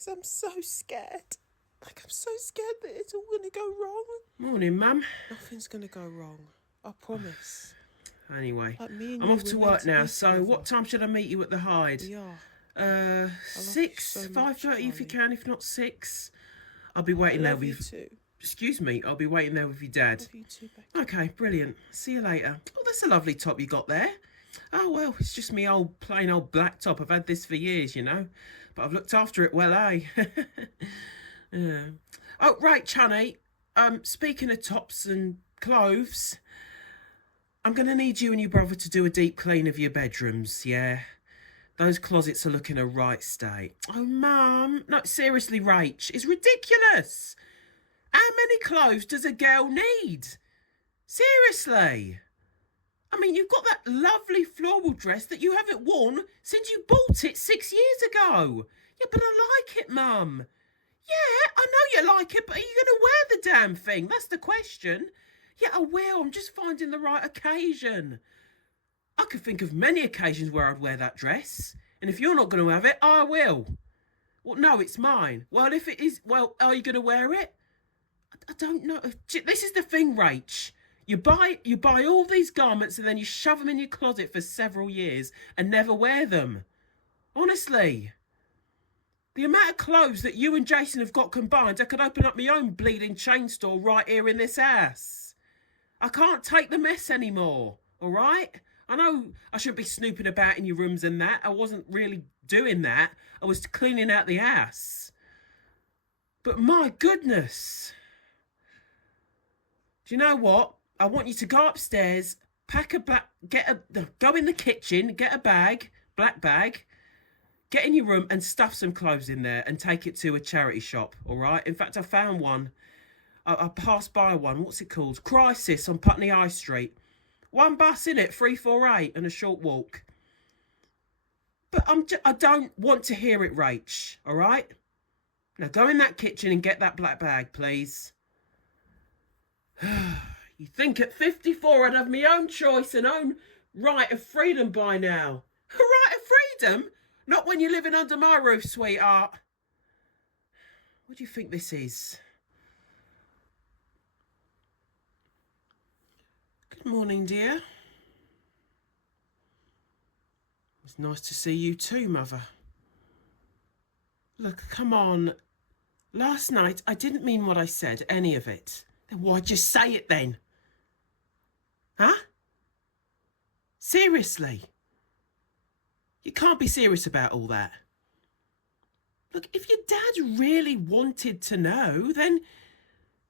is I'm so scared. Like, I'm so scared that it's all going to go wrong. Morning, Mum. Nothing's going to go wrong. I promise. Anyway, Like, me and I'm you off to were meant work to now, be so together. what time should I meet you at the Hyde? We are. 6, so much, 5:30 if you Charlie. can, if not 6. I'll be waiting there Love you with... too. Excuse me, I'll be waiting there with your dad. Love you too, Becky. Okay, brilliant. See you later. Oh, that's a lovely top you got there. Oh, well, it's just me plain old black top. I've had this for years, you know. But I've looked after it well, eh? Yeah. Oh, right, Chunny. Speaking of tops and clothes, I'm going to need you and your brother to do a deep clean of your bedrooms, yeah? Those closets are looking a right state. Oh, Mum. No, seriously, Rach. It's ridiculous. How many clothes does a girl need? Seriously. I mean, you've got that lovely floral dress that you haven't worn since you bought it 6 years ago. Yeah, but I like it, Mum. Yeah, I know you like it, but are you going to wear the damn thing? That's the question. Yeah, I will. I'm just finding the right occasion. I could think of many occasions where I'd wear that dress. And if you're not going to have it, I will. Well, no, it's mine. Well, if it is, well, are you going to wear it? I don't know. This is the thing, Rach. You buy all these garments and then you shove them in your closet for several years and never wear them. Honestly. The amount of clothes that you and Jason have got combined, I could open up my own bleeding chain store right here in this house. I can't take the mess anymore, all right? I know I shouldn't be snooping about in your rooms and that. I wasn't really doing that. I was cleaning out the house. But my goodness. Do you know what? I want you to go upstairs, go in the kitchen, get a bag, black bag, get in your room and stuff some clothes in there and take it to a charity shop, all right? In fact, I found one. I passed by one. What's it called? Crisis on Putney High Street. One bus in it, 348, and a short walk. But I don't want to hear it, Rach, all right? Now go in that kitchen and get that black bag, please. You think at 54 I'd have my own choice and own right of freedom by now? A right of freedom? Not when you're living under my roof, sweetheart. What do you think this is? Good morning, dear. It's nice to see you too, Mother. Look, come on. Last night, I didn't mean what I said, any of it. Then why'd you say it then? Huh? Seriously? You can't be serious about all that. Look, if your dad really wanted to know, then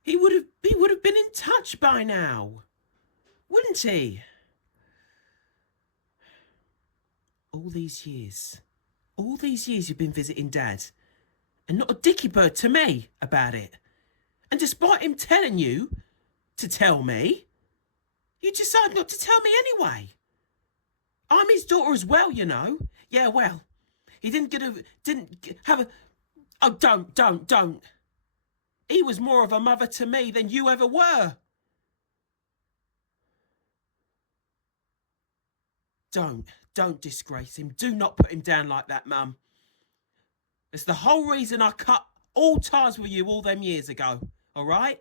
he would have been in touch by now. Wouldn't he? All these years you've been visiting Dad, and not a dicky bird to me about it. And despite him telling you to tell me, you decide not to tell me anyway. I'm his daughter as well, you know. Yeah, well, he didn't have a... Oh, don't. He was more of a mother to me than you ever were. Don't disgrace him. Do not put him down like that, Mum. It's the whole reason I cut all ties with you all them years ago, all right?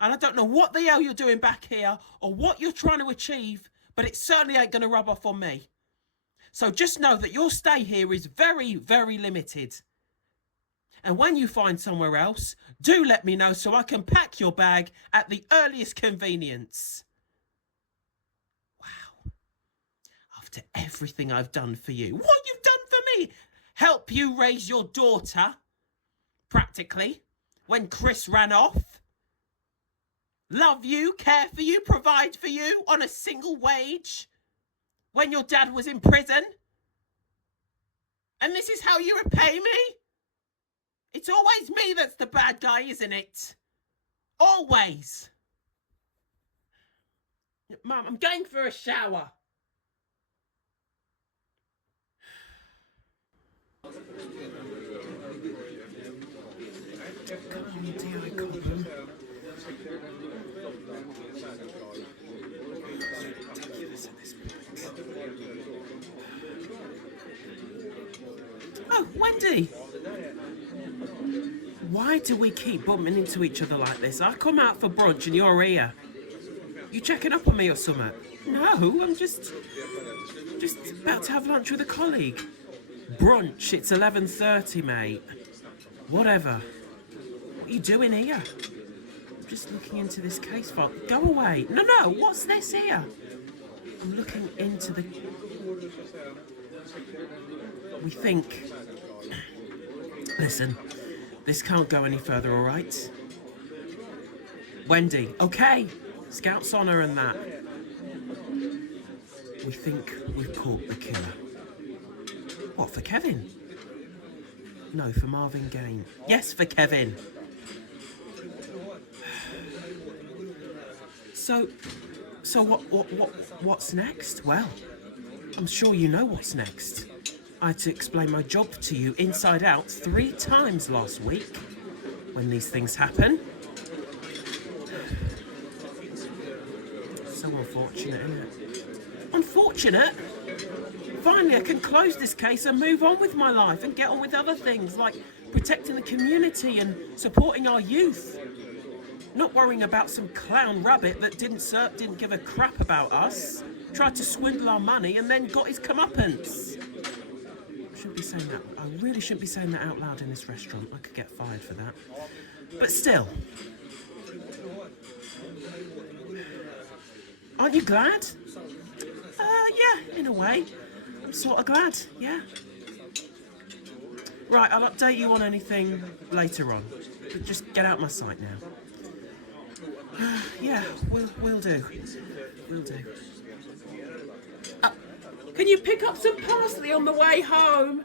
And I don't know what the hell you're doing back here or what you're trying to achieve, but it certainly ain't going to rub off on me. So just know that your stay here is very, very limited. And when you find somewhere else, do let me know so I can pack your bag at the earliest convenience. Wow. After everything I've done for you. What you've done for me? Help you raise your daughter, practically, when Chris ran off. Love you, care for you, provide for you on a single wage when your dad was in prison. And this is how you repay me? It's always me that's the bad guy, isn't it? Always. Mum, I'm going for a shower. Oh, Wendy. Why do we keep bumping into each other like this? I come out for brunch and you're here. You checking up on me or something? No, I'm just about to have lunch with a colleague. Brunch, it's 11:30, mate. Whatever. What are you doing here? I'm just looking into this case file. Go away. No, what's this here? I'm looking into the... We think... Listen, this can't go any further, all right? Wendy, okay. Scout's honour and that. We think we've caught the killer. What, for Kevin? No, for Marvin Gaye. Yes, for Kevin. So what's next? Well, I'm sure you know what's next. I had to explain my job to you inside out 3 times last week. When these things happen. So unfortunate, isn't it? Unfortunate? Finally, I can close this case and move on with my life and get on with other things like protecting the community and supporting our youth. Not worrying about some clown rabbit that didn't give a crap about us, tried to swindle our money and then got his comeuppance. I shouldn't be saying that. I really shouldn't be saying that out loud in this restaurant. I could get fired for that. But still. Aren't you glad? Yeah, in a way. I'm sort of glad, yeah. Right, I'll update you on anything later on. But just get out my sight now. Yeah, we'll do. We'll do. Can you pick up some parsley on the way home?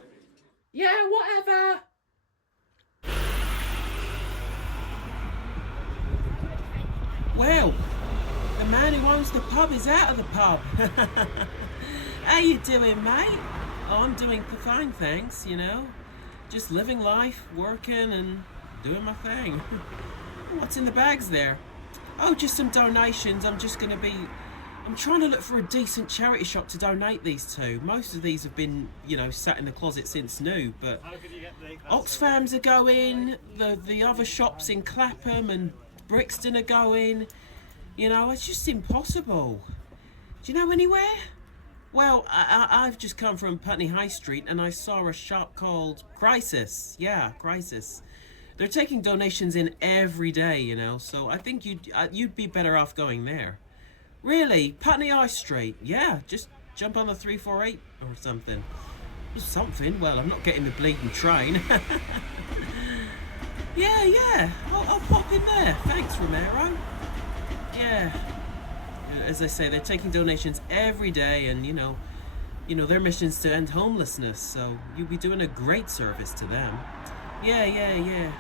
Yeah, whatever. Well, the man who owns the pub is out of the pub. How you doing, mate? Oh, I'm doing fine, thanks, you know. Just living life, working and doing my thing. What's in the bags there? Oh, just some donations. I'm trying to look for a decent charity shop to donate these to. Most of these have been, you know, sat in the closet since new, but Oxfams are going, the other shops in Clapham and Brixton are going. You know, it's just impossible. Do you know anywhere? Well, I've just come from Putney High Street and I saw a shop called Crisis. Yeah, Crisis. They're taking donations in every day, you know, so I think you'd be better off going there. Really? Putney High Street? Yeah, just jump on the 348 or something. Something? Well, I'm not getting the bleeding train. Yeah, I'll pop in there. Thanks, Romero. Yeah. As I say, they're taking donations every day, and you know, their mission's to end homelessness. So you'll be doing a great service to them. Yeah.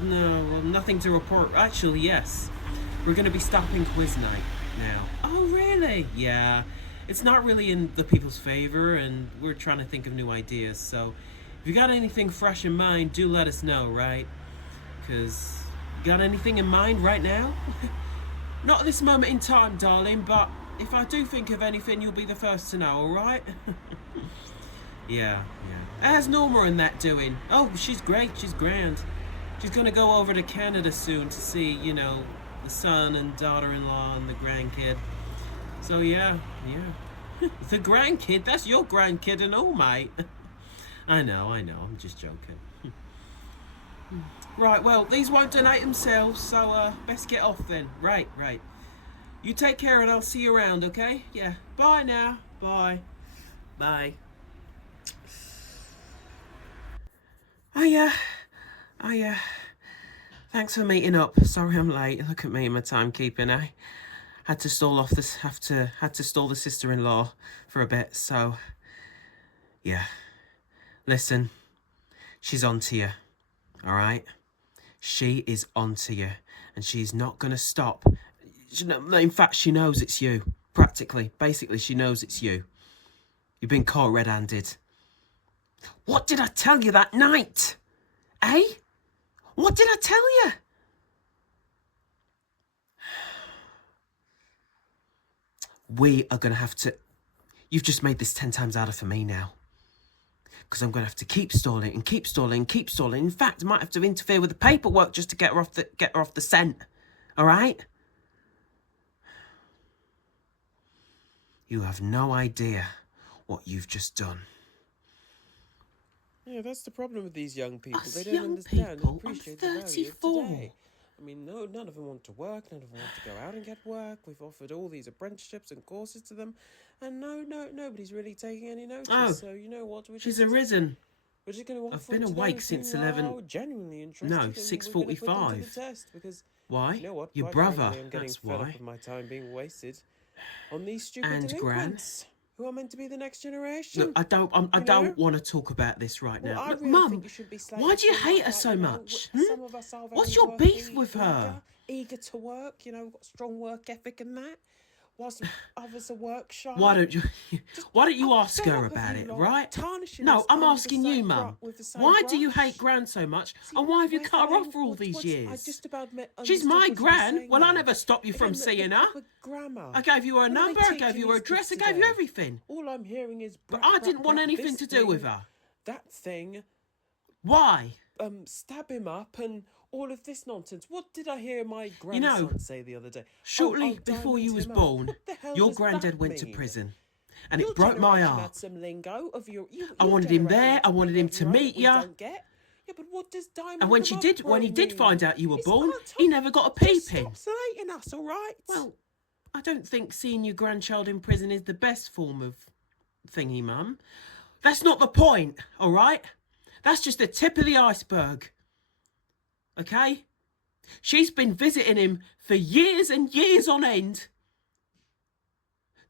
No, nothing to report. Actually, yes, we're going to be stopping quiz night now. Oh, really? Yeah, it's not really in the people's favor, and we're trying to think of new ideas. So if you got anything fresh in mind, do let us know, right? Because, got anything in mind right now? Not at this moment in time, darling, but if I do think of anything, you'll be the first to know, alright? Yeah. How's Norma and that doing? Oh, she's great, she's grand. She's gonna go over to Canada soon to see, you know, the son and daughter-in-law and the grandkid. So, yeah. The grandkid? That's your grandkid and all, mate. I know, I'm just joking. Right, well, these won't donate themselves, so best get off then. Right. You take care and I'll see you around, okay? Yeah. Bye now. Bye. Thanks for meeting up. Sorry I'm late. Look at me and my timekeeping, eh? Had to stall the sister-in-law for a bit, so yeah. Listen, she's onto you. Alright? She is onto you, and she's not gonna stop. In fact, she knows it's you. Basically, she knows it's you. You've been caught red-handed. What did I tell you that night? Eh? What did I tell you? We are gonna have to... You've just made this 10 times harder for me now. Because I'm going to have to keep stalling and keep stalling and keep stalling. In fact, I might have to interfere with the paperwork just to get her off the scent. All right? You have no idea what you've just done. Yeah, that's the problem with these young people. Us They don't young understand people? and appreciate I'm the value of 34. today. I mean, no, none of them want to work. None of them want to go out and get work. We've offered all these apprenticeships and courses to them, and nobody's really taking any notice. Oh, so you know what? She's arisen. We're just going to offer I've been it to awake those since who 11. are genuinely interested. No, and 6:45. We're going to put them to the test because Why? you know what? Your Quite brother. frankly, I'm getting That's fed why. up of my time being wasted on these stupid And delinquents who are meant to be the next generation. Look, I don't want to talk about this right Well, now. I Look, really Mum, think you should be slightly why do you forward hate like her that, so you know. much? Some of us are very What's your beef with her? eager to work, you know, we've got strong work ethic and that. Whilst others are work shy. Why don't you I'm ask fed her up of about you it, lot right? tarnishing No, us I'm with the asking you, same Mum. with the same Why do you brush. hate Gran so much, See, and why have you where's cut the her off for all language? these years? I just about She's understood my what you were Gran. saying Well, I there. never stopped you from Again, seeing the her. proper grammar. I gave you her What are they number, I gave teaching you her these address, I kids gave you today? everything. All I'm hearing is But I didn't want anything to do with her. That thing, Why? stab him up and all of this nonsense. What did I hear my grandson say the other day? Shortly I'll before you diamond was him up. born, What the hell your does granddad that went to mean? prison. And Your it broke my generation had heart. some lingo of your I wanted him generation there, had I wanted him lingo to of your own meet we ya. don't get. Yeah, but what does diamond And when him up when he did mean? find out you were It's born, our he time. never got a peep Just in. stop slating us, all right? Well, I don't think seeing your grandchild in prison is the best form of thingy, Mum. That's not the point, all right? That's just the tip of the iceberg. Okay? She's been visiting him for years and years on end,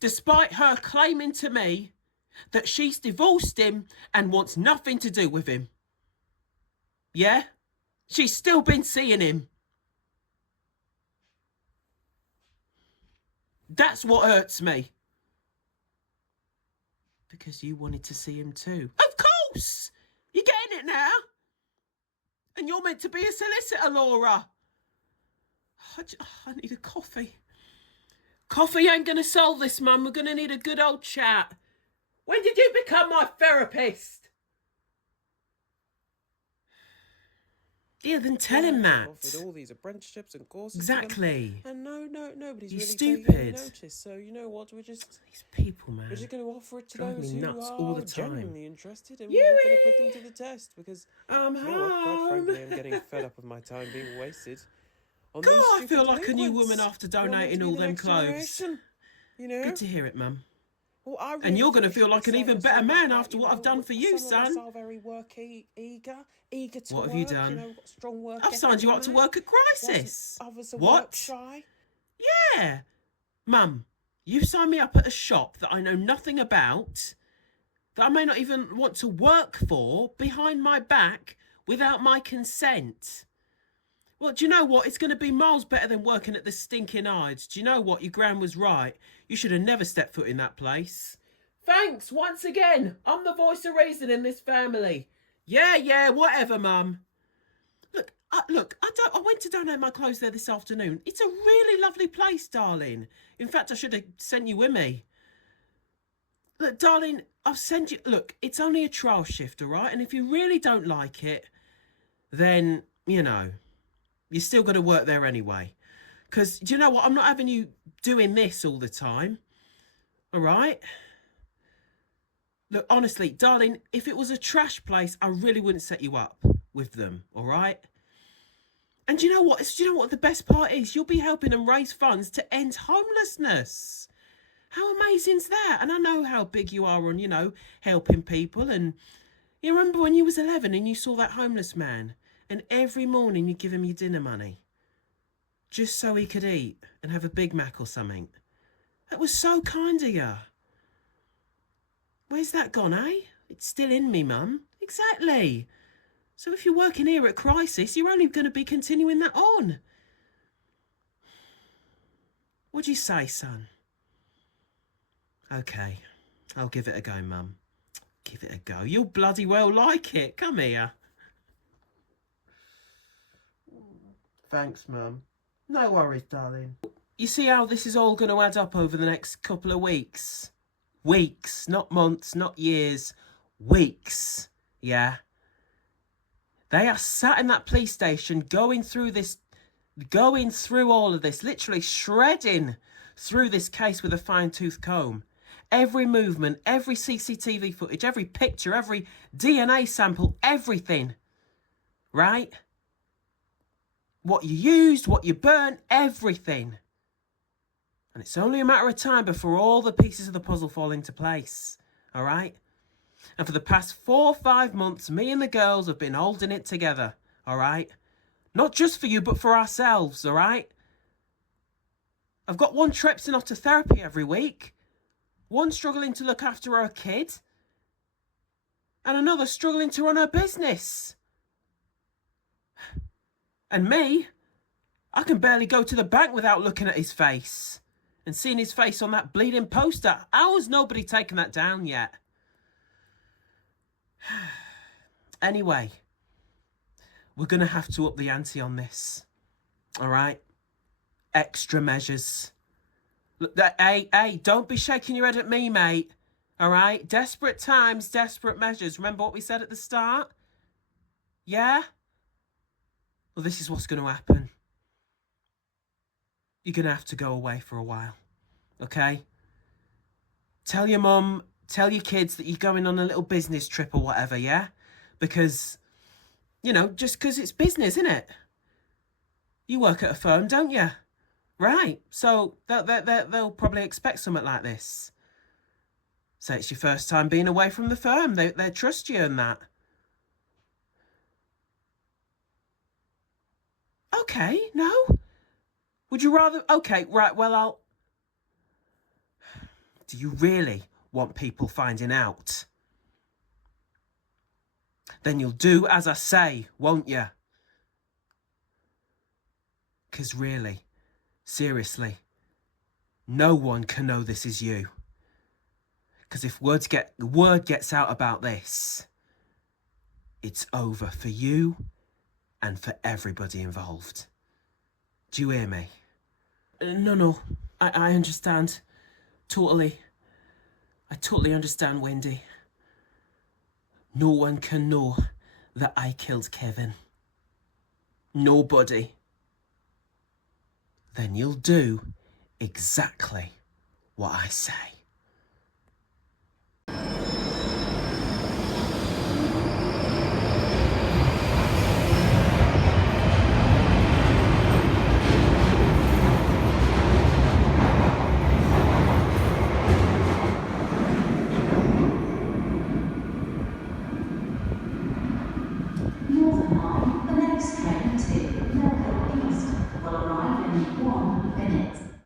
despite her claiming to me that she's divorced him and wants nothing to do with him. Yeah? She's still been seeing him. That's what hurts me. Because you wanted to see him too. Of course! You're getting it now. And you're meant to be a solicitor, Laura. I need a coffee. Coffee ain't going to solve this, Mum. We're going to need a good old chat. When did you become my therapist? Yeah, then tell him that. Offered all these apprenticeships and courses. Exactly. And nobody's You really stupid. taking any notice. So you know what? These people, man. We're just going to offer it to Drive those me who nuts are all the time. genuinely interested, and we're going to put them to the test because I'm you know what? Quite home. frankly, I'm getting fed up of my time being wasted. On God, these I stupid feel like a new delinquents woman after who are meant donating to be all the them next clothes. generation, you know? Good to hear it, Mum. Well, I really And you're going to think feel you like should an be even saying better something man like after that, what you I've done know, for you, some of us son. are very eager to What work. have you done? You know, got strong work I've signed ethic you and up to that. work at Whilst Crisis. others are What? work shy. Yeah. Mum, you signed me up at a shop that I know nothing about, that I may not even want to work for, behind my back, without my consent. Well, do you know what? It's going to be miles better than working at the Stinking Ides. Do you know what? Your gran was right. You should have never stepped foot in that place. Thanks, once again. I'm the voice of reason in this family. Yeah, whatever, Mum. Look, I went to donate my clothes there this afternoon. It's a really lovely place, darling. In fact, I should have sent you with me. Look, darling, I'll send you... Look, it's only a trial shift, all right? And if you really don't like it, then, you know, you're still going to work there anyway. Because, do you know what? I'm not having you doing this all the time. All right? Look, honestly, darling, if it was a trash place, I really wouldn't set you up with them, all right? And do you know what? Do you know what the best part is? You'll be helping them raise funds to end homelessness. How amazing's that? And I know how big you are on, you know, helping people. And you remember when you was 11 and you saw that homeless man, and every morning you give him your dinner money just so he could eat and have a Big Mac or something. That was so kind of you. Where's that gone, eh? It's still in me, Mum. Exactly. So if you're working here at Crisis, you're only going to be continuing that on. What'd you say, son? Okay, I'll give it a go, Mum. Give it a go. You'll bloody well like it. Come here. Thanks, Mum. No worries, darling. You see how this is all going to add up over the next couple of weeks? Weeks, not months, not years. Weeks, yeah? They are sat in that police station going through all of this, literally shredding through this case with a fine-tooth comb. Every movement, every CCTV footage, every picture, every DNA sample, everything, right? What you used, what you burnt, everything. And it's only a matter of time before all the pieces of the puzzle fall into place, all right? And for the past 4 or 5 months, me and the girls have been holding it together, all right? Not just for you, but for ourselves, all right? I've got one tripsing off to therapy every week, one struggling to look after her kid, and another struggling to run her business. And me, I can barely go to the bank without looking at his face and seeing his face on that bleeding poster. How has nobody taken that down yet? Anyway, we're going to have to up the ante on this, all right? Extra measures. Look, hey, don't be shaking your head at me, mate, all right? Desperate times, desperate measures. Remember what we said at the start? Yeah? Well, this is what's going to happen. You're going to have to go away for a while, okay? Tell your mum, tell your kids that you're going on a little business trip or whatever, yeah? Because, you know, just because it's business, isn't it? You work at a firm, don't you? Right, so they'll probably expect something like this. Say it's your first time being away from the firm. They trust you and that. Okay, no? Would you rather... Okay, right, well, Do you really want people finding out? Then you'll do as I say, won't you? Because really, seriously, no one can know this is you. Because if word gets out about this, it's over for you and for everybody involved. Do you hear me? No, I understand. Totally. I totally understand, Wendy. No one can know that I killed Kevin. Nobody. Then you'll do exactly what I say.